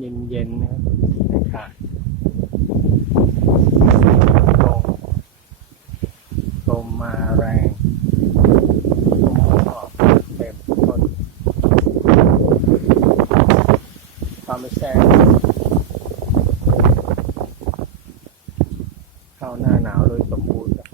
เย็นๆนะครับอากาศลมลมมาแรงมออกเต็มต้นความแซงเข้าหน้าหนาวโดยสมบูรณ์